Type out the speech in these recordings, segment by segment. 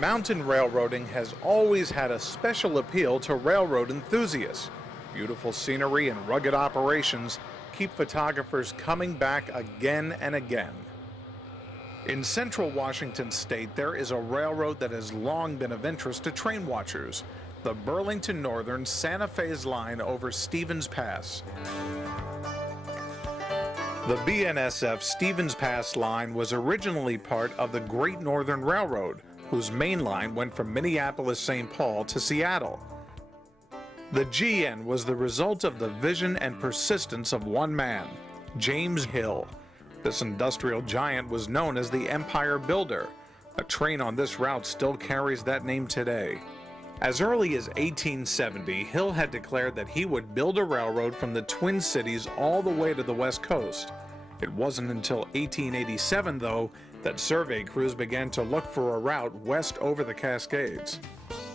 Mountain railroading has always had a special appeal to railroad enthusiasts. Beautiful scenery and rugged operations keep photographers coming back again and again. In central Washington state, there is a railroad that has long been of interest to train watchers, the Burlington Northern Santa Fe's line over Stevens Pass. The BNSF Stevens Pass line was originally part of the Great Northern Railroad, whose main line went from Minneapolis-St. Paul to Seattle. The GN was the result of the vision and persistence of one man, James Hill. This industrial giant was known as the Empire Builder. A train on this route still carries that name today. As early as 1870, Hill had declared that he would build a railroad from the Twin Cities all the way to the West Coast. It wasn't until 1887, though, that survey crews began to look for a route west over the Cascades.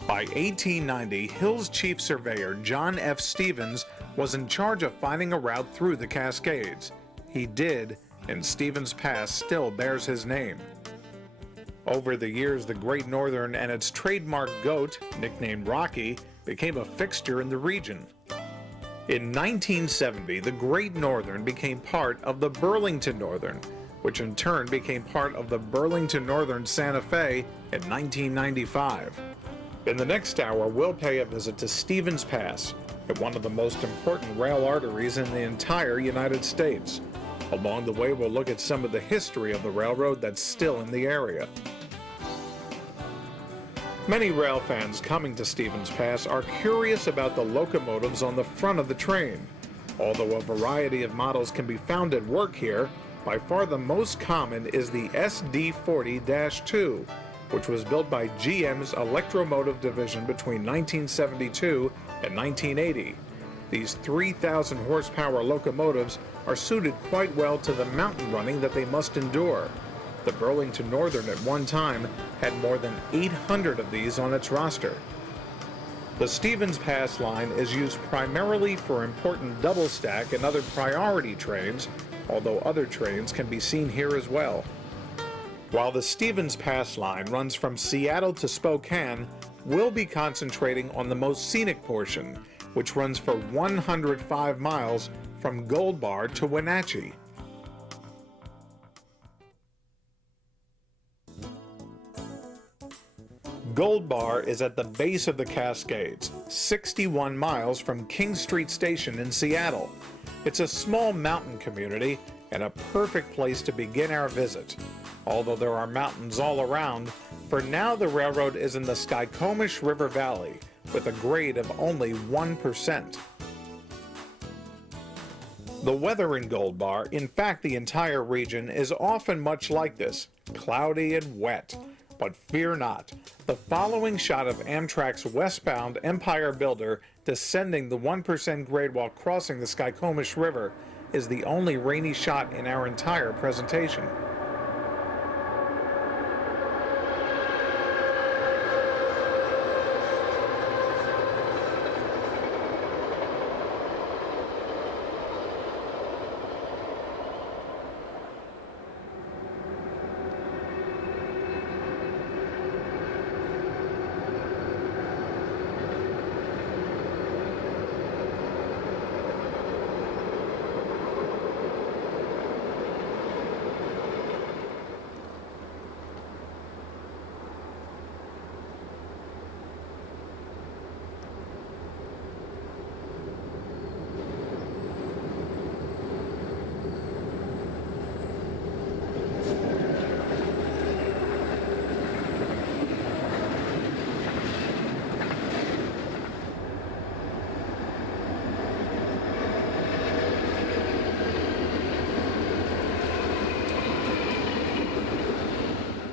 By 1890, Hill's chief surveyor, John F. Stevens, was in charge of finding a route through the Cascades. He did, and Stevens Pass still bears his name. Over the years, the Great Northern and its trademark goat, nicknamed Rocky, became a fixture in the region. In 1970, the Great Northern became part of the Burlington Northern, which in turn became part of the Burlington Northern Santa Fe in 1995. In the next hour, we'll pay a visit to Stevens Pass, at one of the most important rail arteries in the entire United States. Along the way, we'll look at some of the history of the railroad that's still in the area. Many rail fans coming to Stevens Pass are curious about the locomotives on the front of the train. Although a variety of models can be found at work here, by far the most common is the SD40-2, which was built by GM's Electromotive Division between 1972 and 1980. These 3,000 horsepower locomotives are suited quite well to the mountain running that they must endure. The Burlington Northern at one time had more than 800 of these on its roster. The Stevens Pass line is used primarily for important double stack and other priority trains, although other trains can be seen here as well. While the Stevens Pass line runs from Seattle to Spokane, we'll be concentrating on the most scenic portion, which runs for 105 miles from Gold Bar to Wenatchee. Gold Bar is at the base of the Cascades, 61 miles from King Street Station in Seattle. It's a small mountain community and a perfect place to begin our visit. Although there are mountains all around, for now the railroad is in the Skykomish River Valley with a grade of only 1%. The weather in Gold Bar, in fact the entire region, is often much like this, cloudy and wet. But fear not, the following shot of Amtrak's westbound Empire Builder descending the 1% grade while crossing the Skykomish River is the only rainy shot in our entire presentation.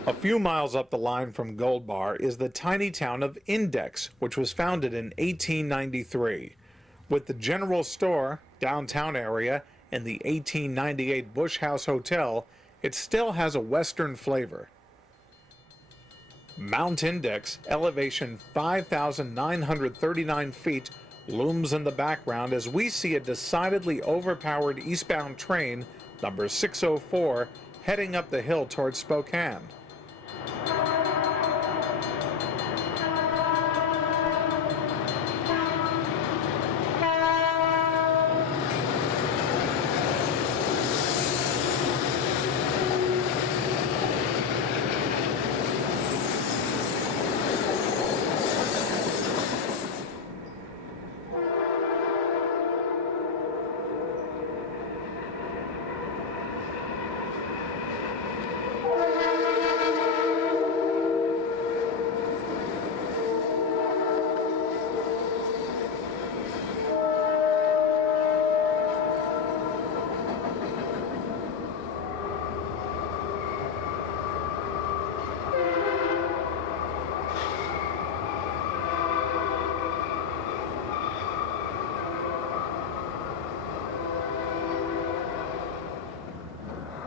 A few miles up the line from Gold Bar is the tiny town of Index, which was founded in 1893. With the general store, downtown area, and the 1898 Bush House Hotel, it still has a western flavor. Mount Index, elevation 5,939 feet, looms in the background as we see a decidedly overpowered eastbound train, number 604, heading up the hill towards Spokane.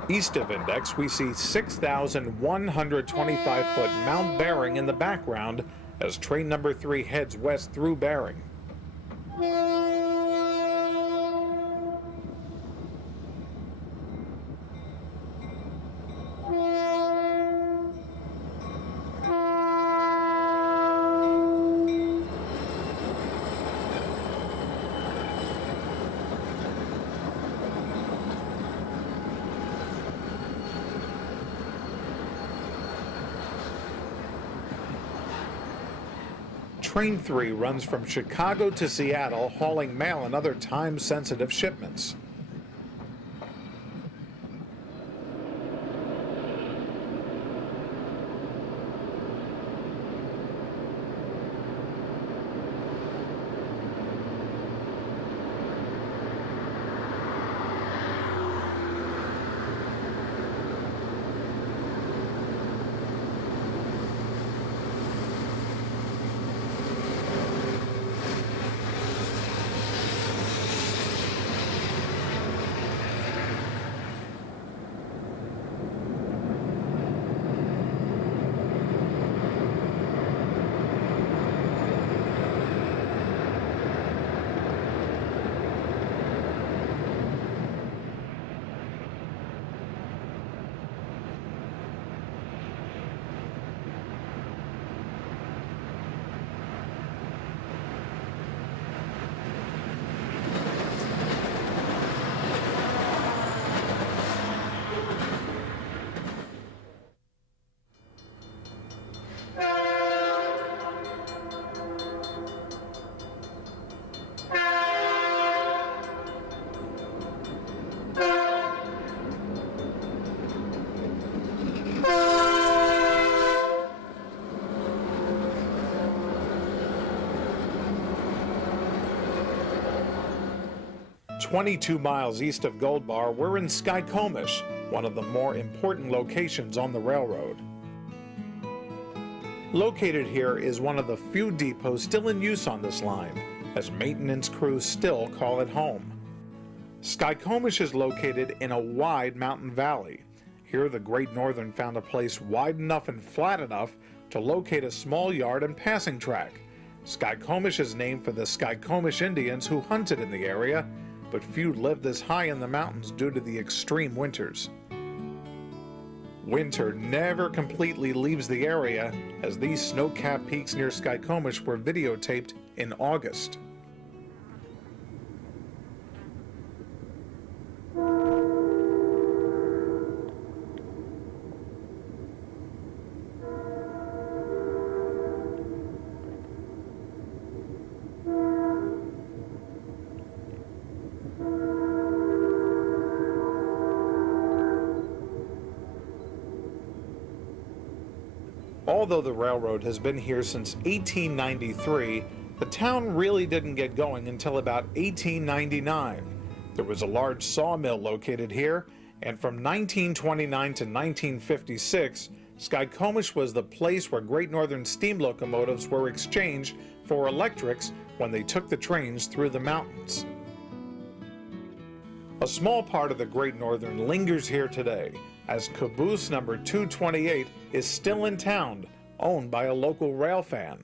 East of Index, we see 6,125-foot Mount Bering in the background as train number 3 heads west through Bering. Train 3 runs from Chicago to Seattle, hauling mail and other time-sensitive shipments. "22 miles east of Gold Bar, we're in Skykomish, one of the more important locations on the railroad. Located here is one of the few depots still in use on this line, as maintenance crews still call it home. Skykomish is located in a wide mountain valley. Here the Great Northern found a place wide enough and flat enough to locate a small yard and passing track. Skykomish is named for the Skykomish Indians who hunted in the area, but few lived this high in the mountains due to the extreme winters. Winter never completely leaves the area, as these snow-capped peaks near Skykomish were videotaped in August. Although the railroad has been here since 1893, the town really didn't get going until about 1899. There was a large sawmill located here, and from 1929 to 1956, Skykomish was the place where Great Northern steam locomotives were exchanged for electrics when they took the trains through the mountains. A small part of the Great Northern lingers here today, as caboose number 228 is still in town, owned by a local rail fan.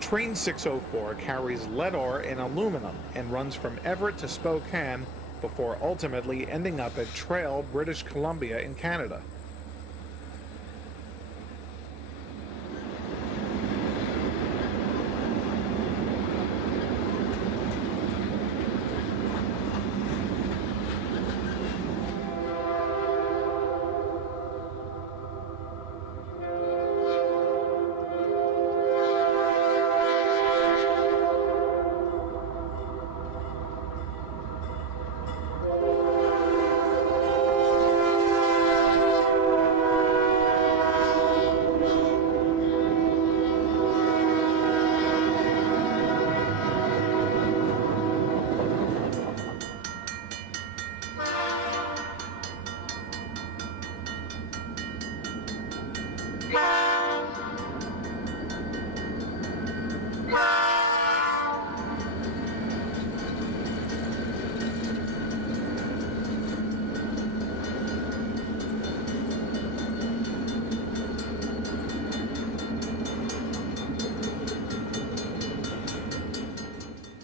Train 604 carries lead ore and aluminum and runs from Everett to Spokane before ultimately ending up at Trail, British Columbia in Canada.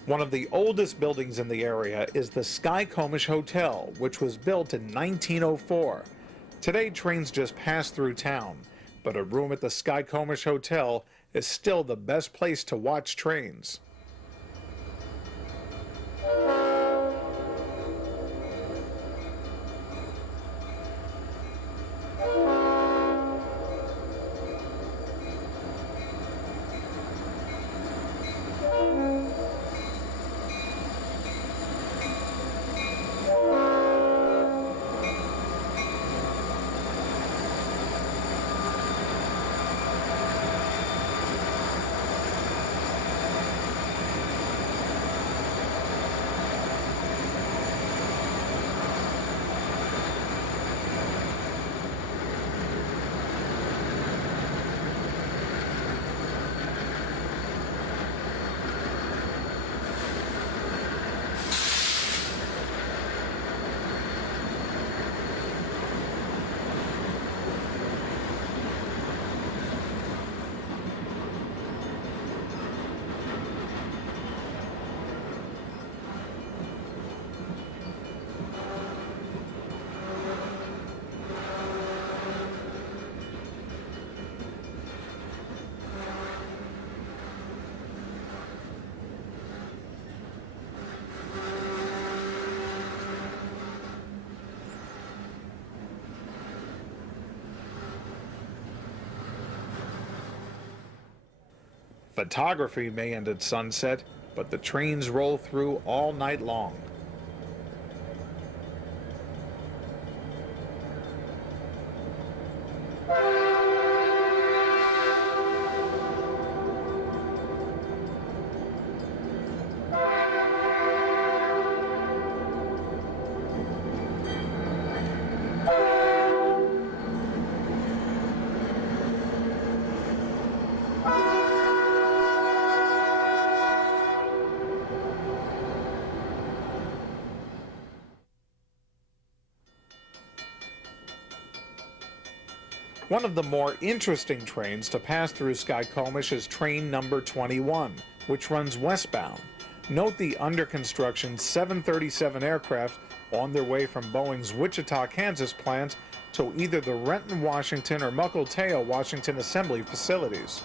One of the oldest buildings in the area is the Skykomish Hotel, which was built in 1904. Today, trains just pass through town, but a room at the Skykomish Hotel is still the best place to watch trains. Photography may end at sunset, but the trains roll through all night long. One of the more interesting trains to pass through Skykomish is train number 21, which runs westbound. Note the under construction 737 aircraft on their way from Boeing's Wichita, Kansas plant to either the Renton, Washington or Mukilteo, Washington assembly facilities.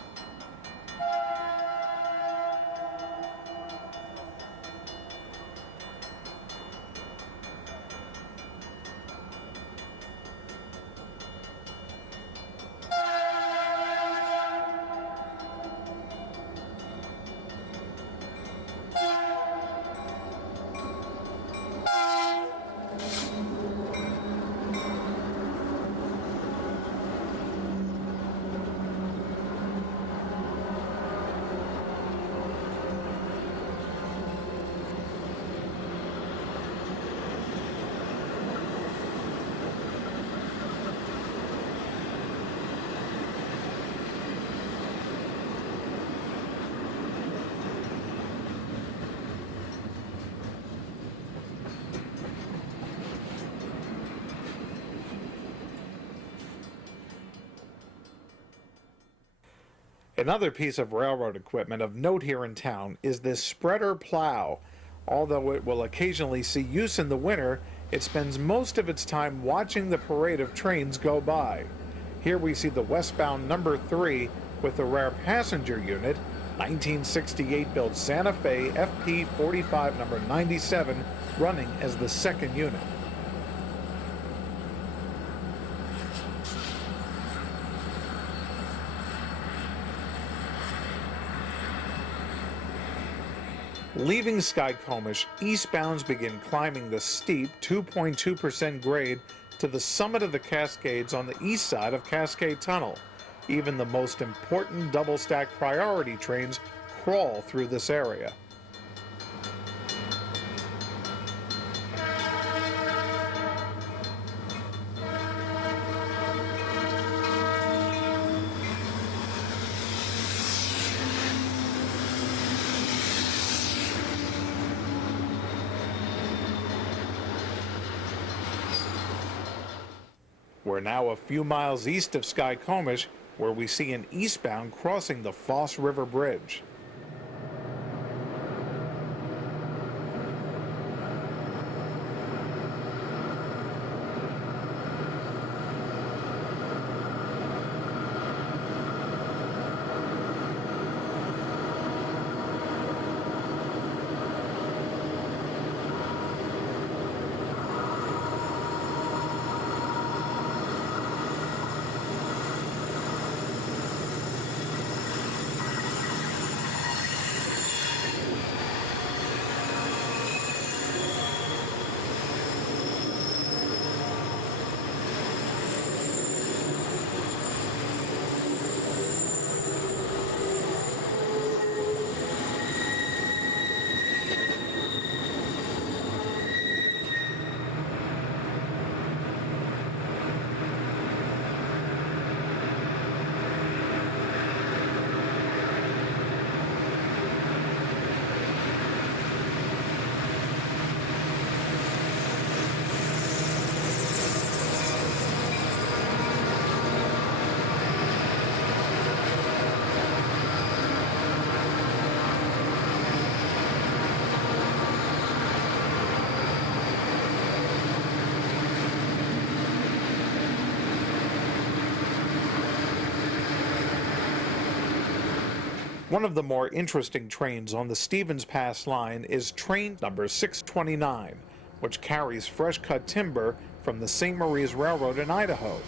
Another piece of railroad equipment of note here in town is this spreader plow. Although it will occasionally see use in the winter, it spends most of its time watching the parade of trains go by. Here we see the westbound number 3 with the rare passenger unit, 1968 built Santa Fe FP 45 number 97, running as the second unit. Leaving Skykomish, eastbounds begin climbing the steep 2.2% grade to the summit of the Cascades on the east side of Cascade Tunnel. Even the most important double-stack priority trains crawl through this area. We're now a few miles east of Skykomish, where we see an eastbound crossing the Foss River Bridge. One of the more interesting trains on the Stevens Pass line is train number 629, which carries fresh-cut timber from the St. Maries Railroad in Idaho.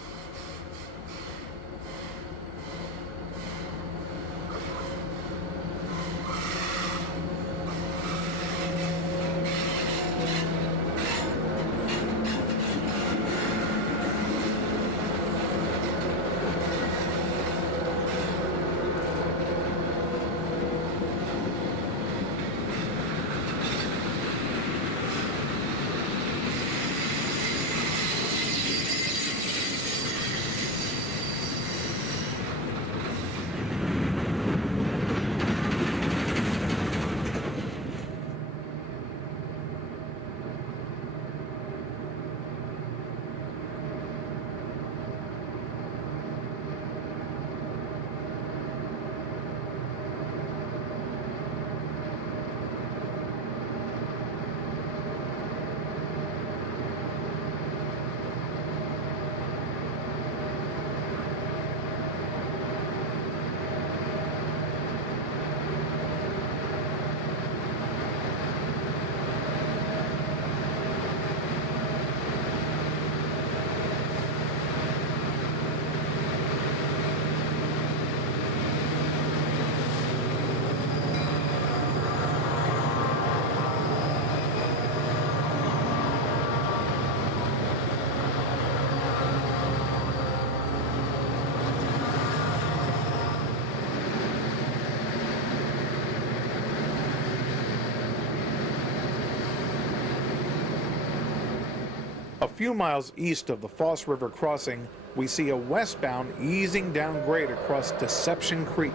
A few miles east of the Foss River crossing, we see a westbound easing down grade across Deception Creek.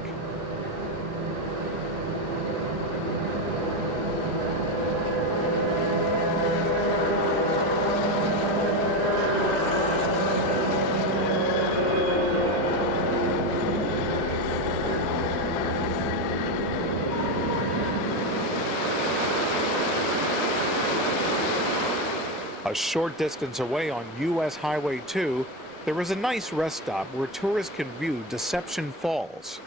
A short distance away on U.S. Highway 2, there is a nice rest stop where tourists can view Deception Falls.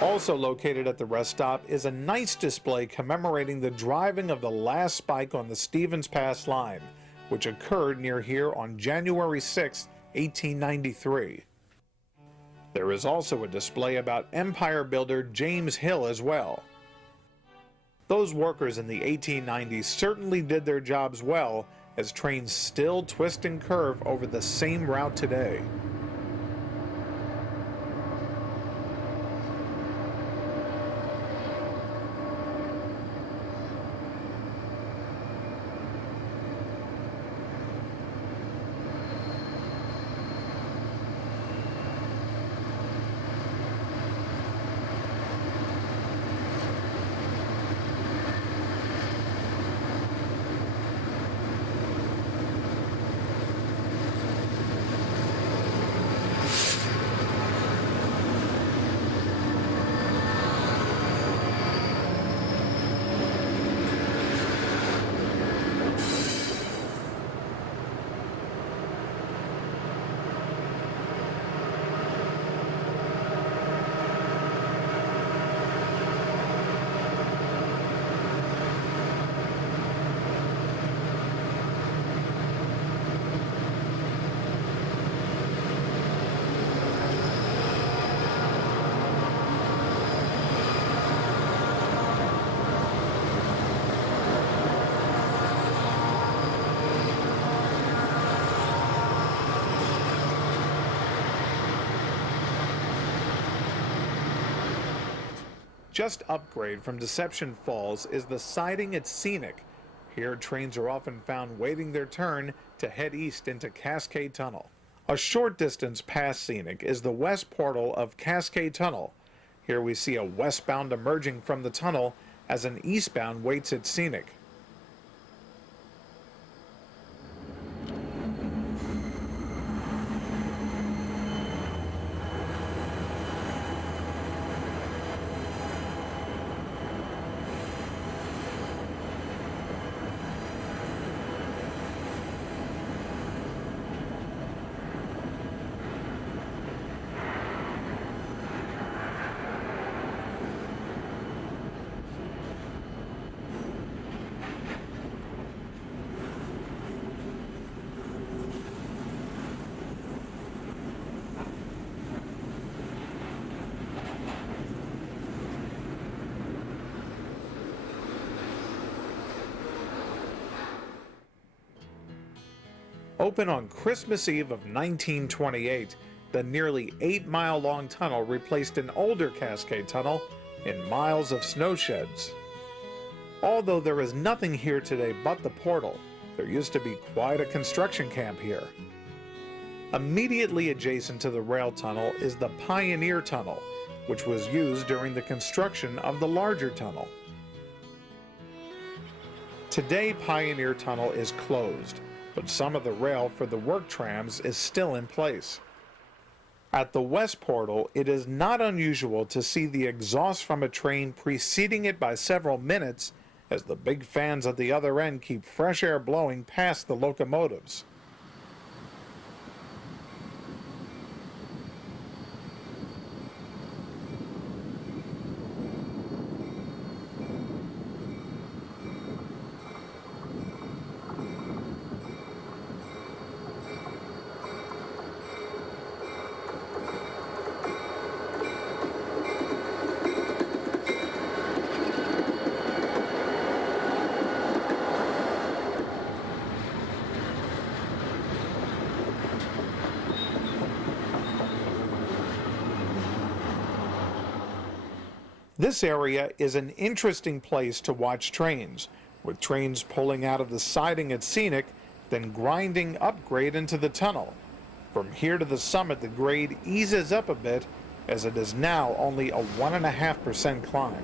Also located at the rest stop is a nice display commemorating the driving of the last spike on the Stevens Pass line, which occurred near here on January 6, 1893. There is also a display about empire builder James Hill as well. Those workers in the 1890s certainly did their jobs well, as trains still twist and curve over the same route today. Just upgrade from Deception Falls is the siding at Scenic. Here, trains are often found waiting their turn to head east into Cascade Tunnel. A short distance past Scenic is the west portal of Cascade Tunnel. Here we see a westbound emerging from the tunnel as an eastbound waits at Scenic. open on Christmas Eve of 1928, the nearly 8-mile-long tunnel replaced an older Cascade Tunnel and miles of snow sheds. Although there is nothing here today but the portal, there used to be quite a construction camp here. Immediately adjacent to the rail tunnel is the Pioneer Tunnel, which was used during the construction of the larger tunnel. Today, Pioneer Tunnel is closed, but some of the rail for the work trams is still in place. At the west portal, it is not unusual to see the exhaust from a train preceding it by several minutes, as the big fans at the other end keep fresh air blowing past the locomotives. This area is an interesting place to watch trains, with trains pulling out of the siding at Scenic, then grinding upgrade into the tunnel. From here to the summit, the grade eases up a bit, as it is now only a 1.5% climb.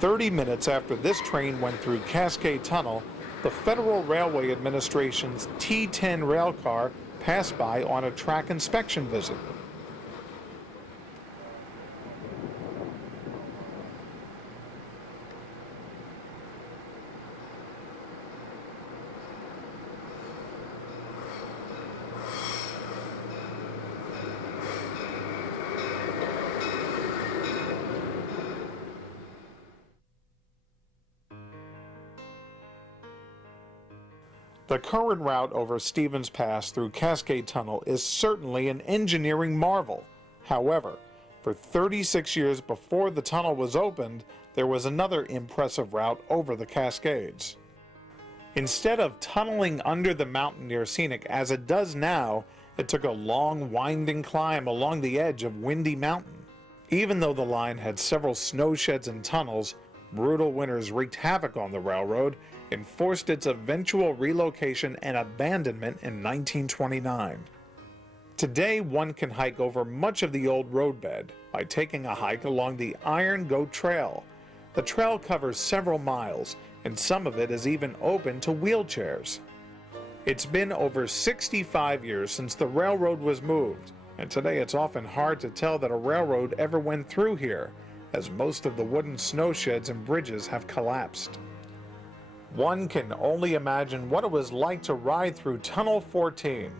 "30 minutes after this train went through Cascade Tunnel, the Federal Railway Administration's T10 railcar passed by on a track inspection visit. The current route over Stevens Pass through Cascade Tunnel is certainly an engineering marvel. However, for 36 years before the tunnel was opened, there was another impressive route over the Cascades. Instead of tunneling under the mountain near Scenic as it does now, it took a long, winding climb along the edge of Windy Mountain. Even though the line had several snow sheds and tunnels, brutal winters wreaked havoc on the railroad, and forced its eventual relocation and abandonment in 1929. Today, one can hike over much of the old roadbed by taking a hike along the Iron Goat Trail. The trail covers several miles, and some of it is even open to wheelchairs. It's been over 65 years since the railroad was moved, and today it's often hard to tell that a railroad ever went through here, as most of the wooden snowsheds and bridges have collapsed. One can only imagine what it was like to ride through Tunnel 14,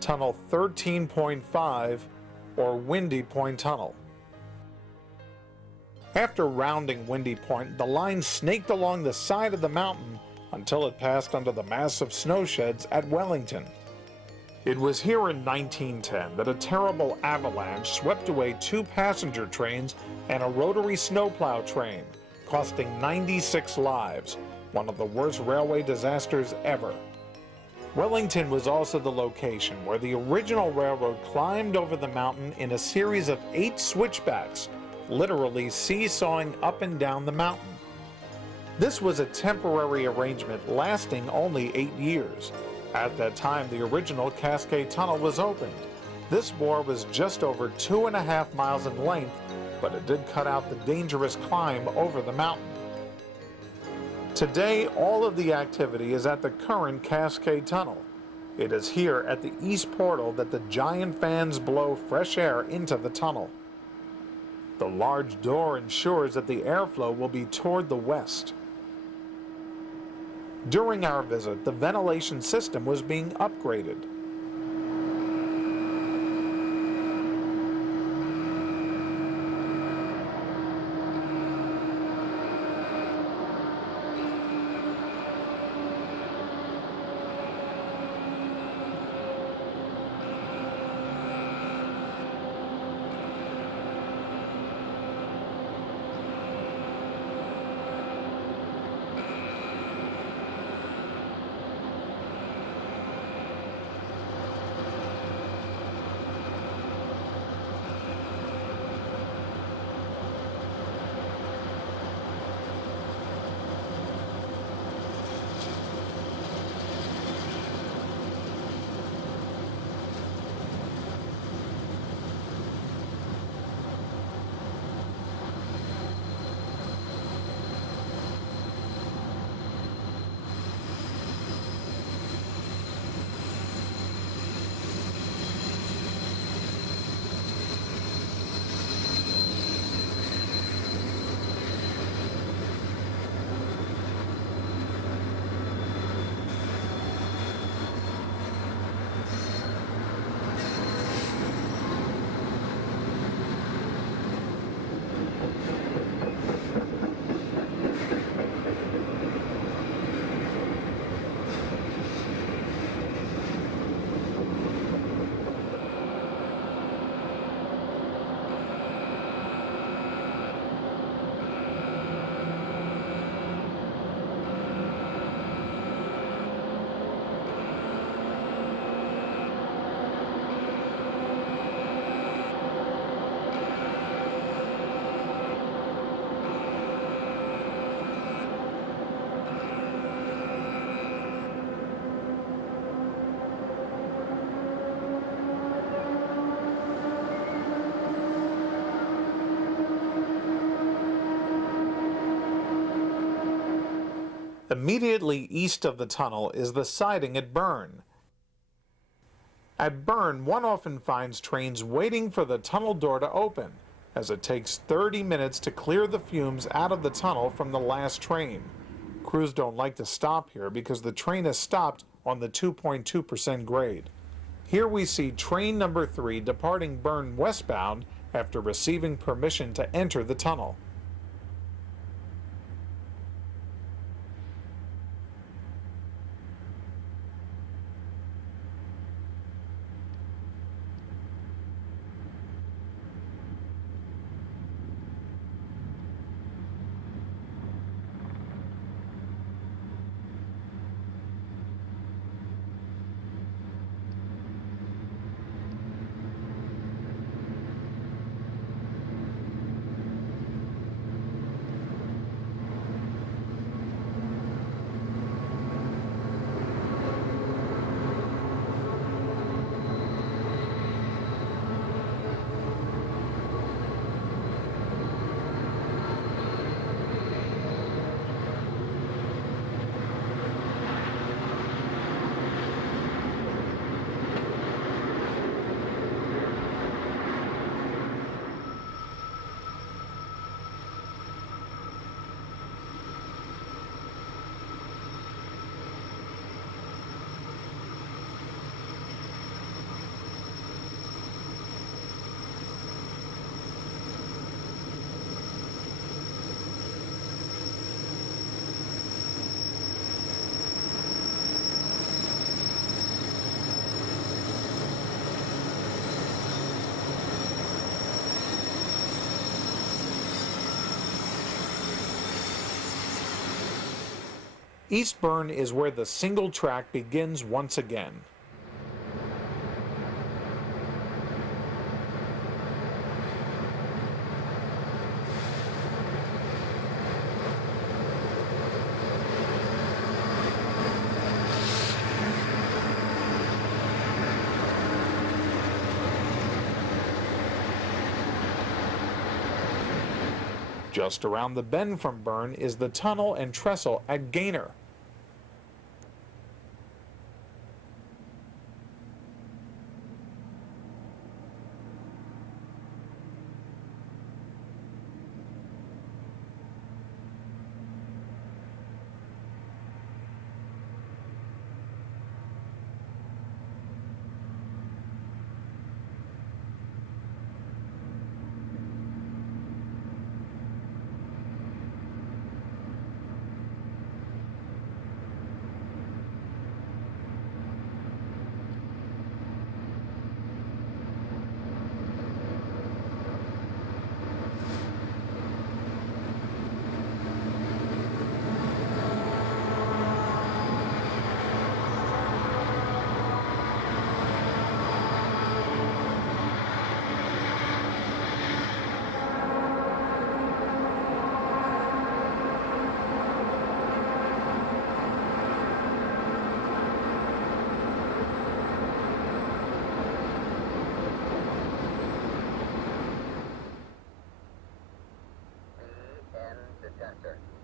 Tunnel 13.5, or Windy Point Tunnel. After rounding Windy Point, the line snaked along the side of the mountain until it passed under the massive snowsheds at Wellington. It was here in 1910 that a terrible avalanche swept away 2 passenger trains and a rotary snowplow train, costing 96 lives, one of the worst railway disasters ever. Wellington was also the location where the original railroad climbed over the mountain in a series of 8 switchbacks, literally seesawing up and down the mountain. This was a temporary arrangement lasting only 8 years. At that time, the original Cascade Tunnel was opened. This bore was just over 2.5 miles in length, but it did cut out the dangerous climb over the mountain. Today, all of the activity is at the current Cascade Tunnel. It is here at the east portal that the giant fans blow fresh air into the tunnel. The large door ensures that the airflow will be toward the west. During our visit, the ventilation system was being upgraded. Immediately east of the tunnel is the siding at Bern. At Bern, one often finds trains waiting for the tunnel door to open, as it takes 30 minutes to clear the fumes out of the tunnel from the last train. Crews don't like to stop here because the train is stopped on the 2.2% grade. Here we see train number 3 departing Bern westbound after receiving permission to enter the tunnel. East Burn is where the single track begins once again. Just around the bend from Burn is the tunnel and trestle at Gaynor.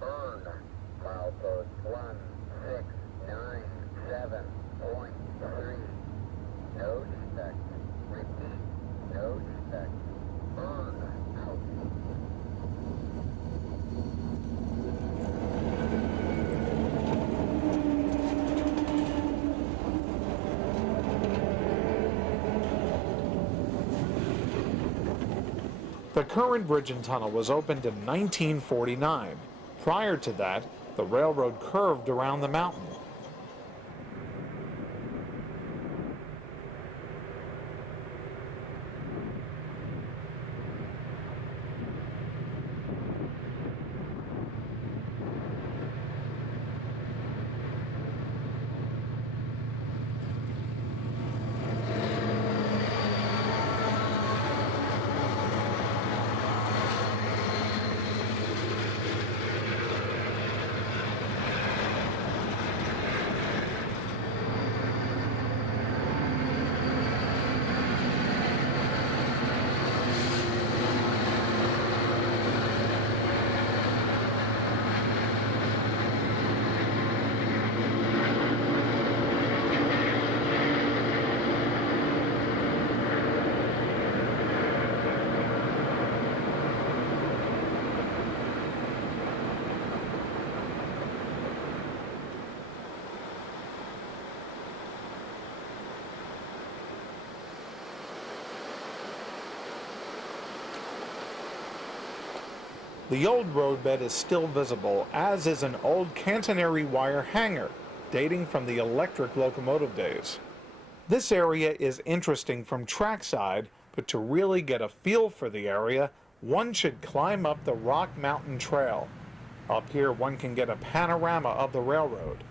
Burn, milepost 1697.3. No defect. Repeat, no defect. Burn, out. The current bridge and tunnel was opened in 1949. Prior to that, the railroad curved around the mountain. The old roadbed is still visible, as is an old catenary wire hanger dating from the electric locomotive days. This area is interesting from trackside, but to really get a feel for the area, one should climb up the Rock Mountain Trail. Up here, one can get a panorama of the railroad.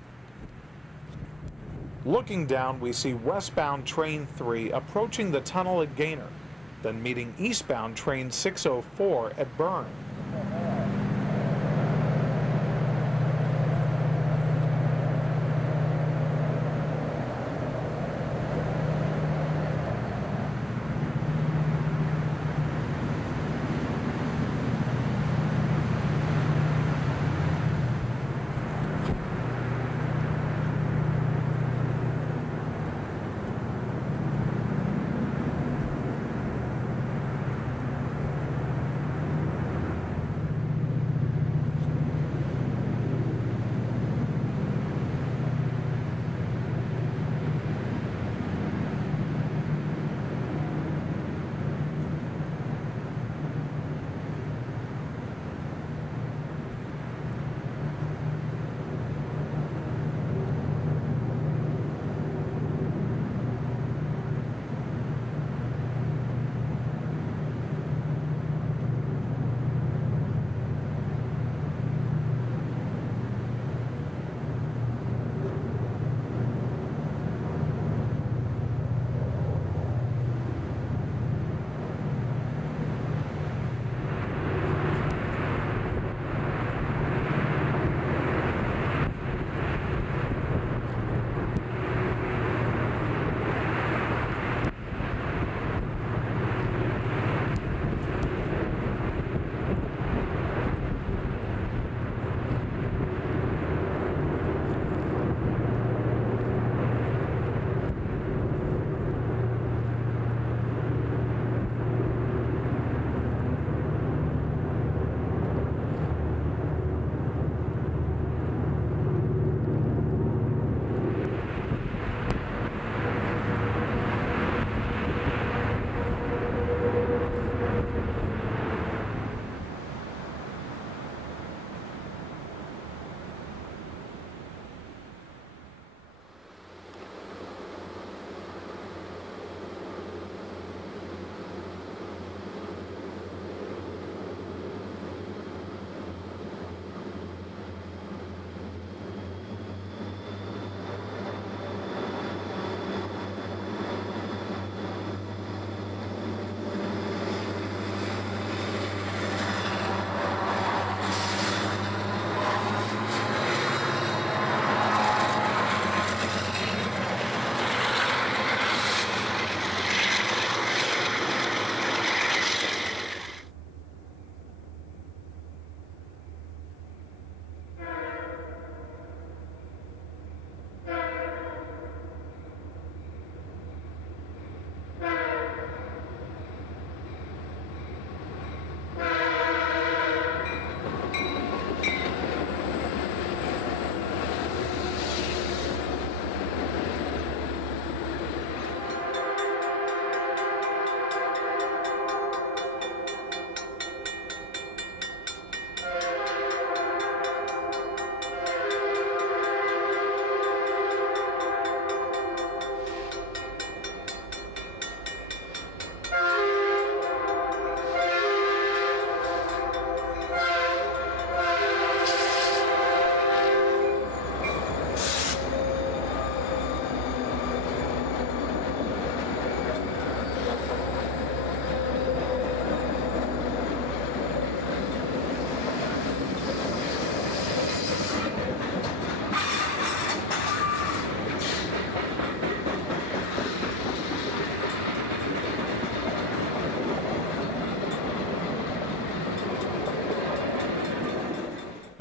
Looking down, we see westbound Train 3 approaching the tunnel at Gaynor, then meeting eastbound Train 604 at Burn.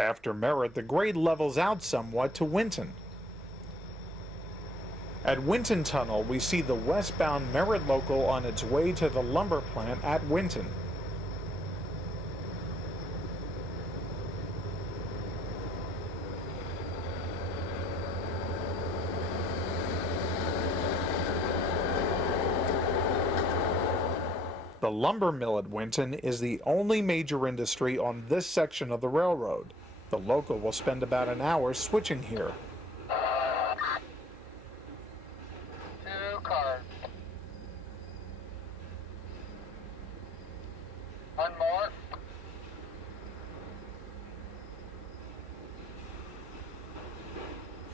After Merritt, the grade levels out somewhat to Winton. At Winton Tunnel, we see the westbound Merritt local on its way to the lumber plant at Winton. The lumber mill at Winton is the only major industry on this section of the railroad. The local will spend about an hour switching here. 2 cars. 1 more.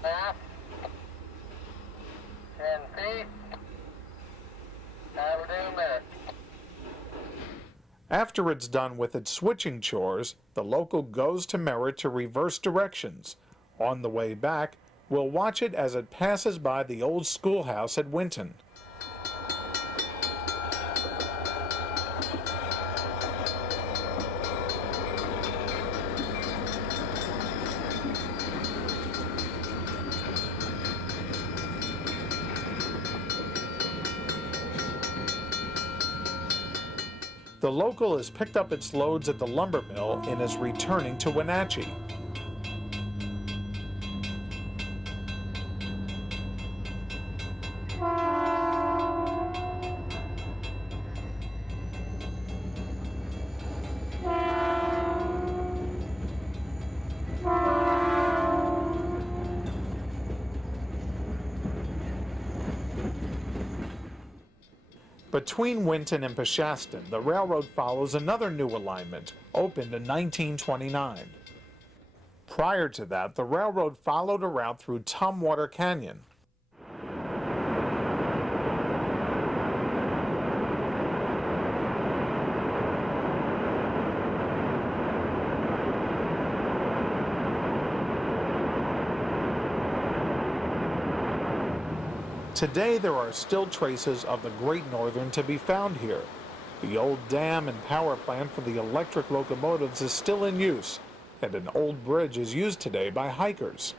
Half. 10 feet. Have a new minute. After it's done with its switching chores, the local goes to Merritt to reverse directions. On the way back, we'll watch it as it passes by the old schoolhouse at Winton. The local has picked up its loads at the lumber mill and is returning to Wenatchee. Between Winton and Peshastin, the railroad follows another new alignment, opened in 1929. Prior to that, the railroad followed a route through Tumwater Canyon. Today there are still traces of the Great Northern to be found here. The old dam and power plant for the electric locomotives is still in use, and an old bridge is used today by hikers.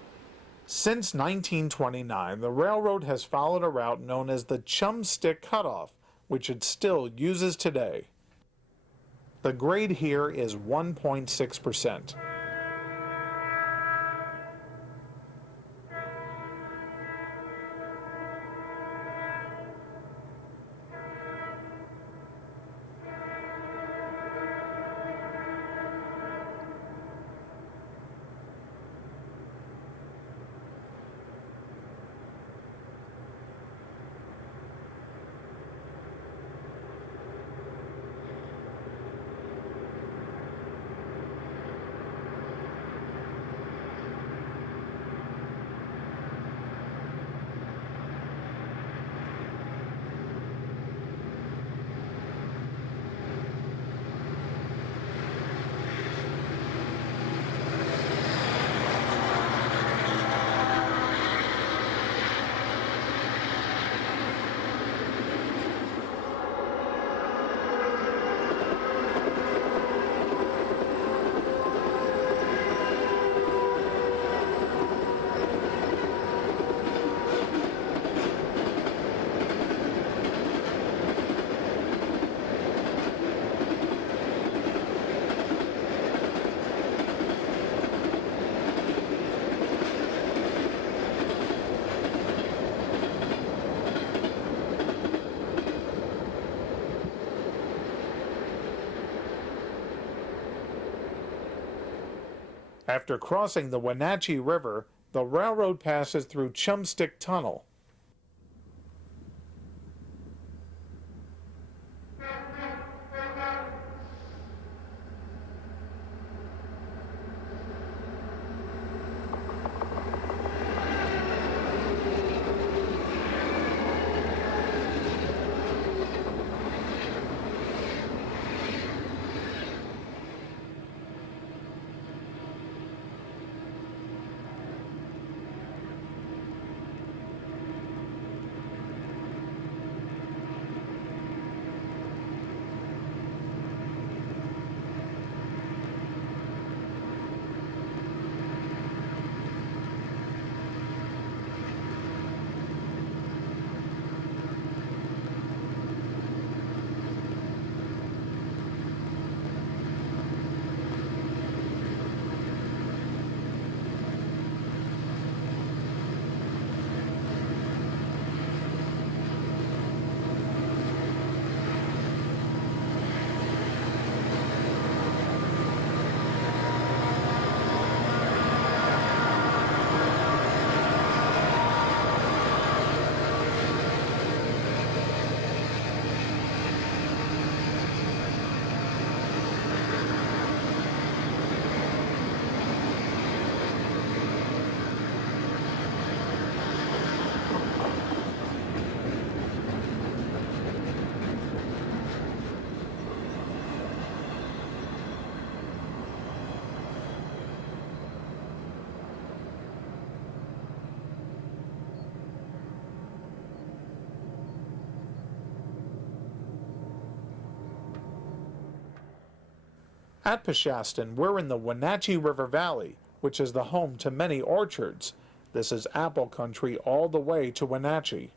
Since 1929, the railroad has followed a route known as the Chum Stick Cutoff, which it still uses today. The grade here is 1.6%. After crossing the Wenatchee River, the railroad passes through Chumstick Tunnel. At Peshastin, we're in the Wenatchee River Valley, which is the home to many orchards. This is apple country all the way to Wenatchee.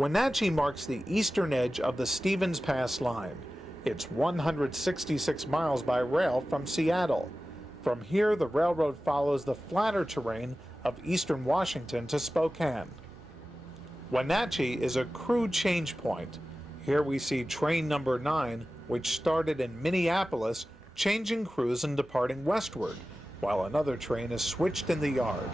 Wenatchee marks the eastern edge of the Stevens Pass line. It's 166 miles by rail from Seattle. From here, the railroad follows the flatter terrain of eastern Washington to Spokane. Wenatchee is a crew change point. Here we see train number 9, which started in Minneapolis, changing crews and departing westward, while another train is switched in the yard.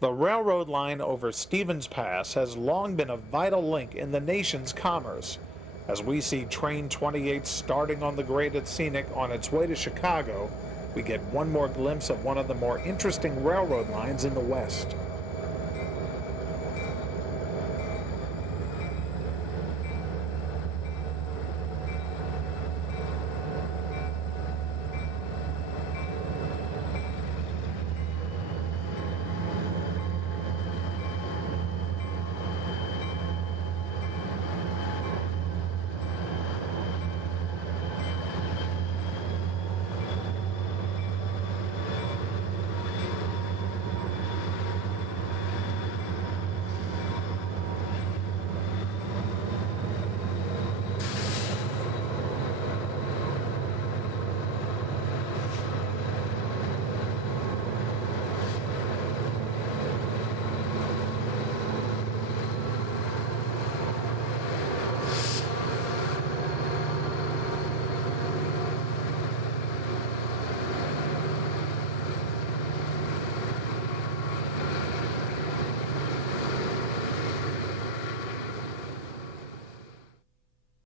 The railroad line over Stevens Pass has long been a vital link in the nation's commerce. As we see Train 28 starting on the grade at Scenic on its way to Chicago, we get one more glimpse of one of the more interesting railroad lines in the West.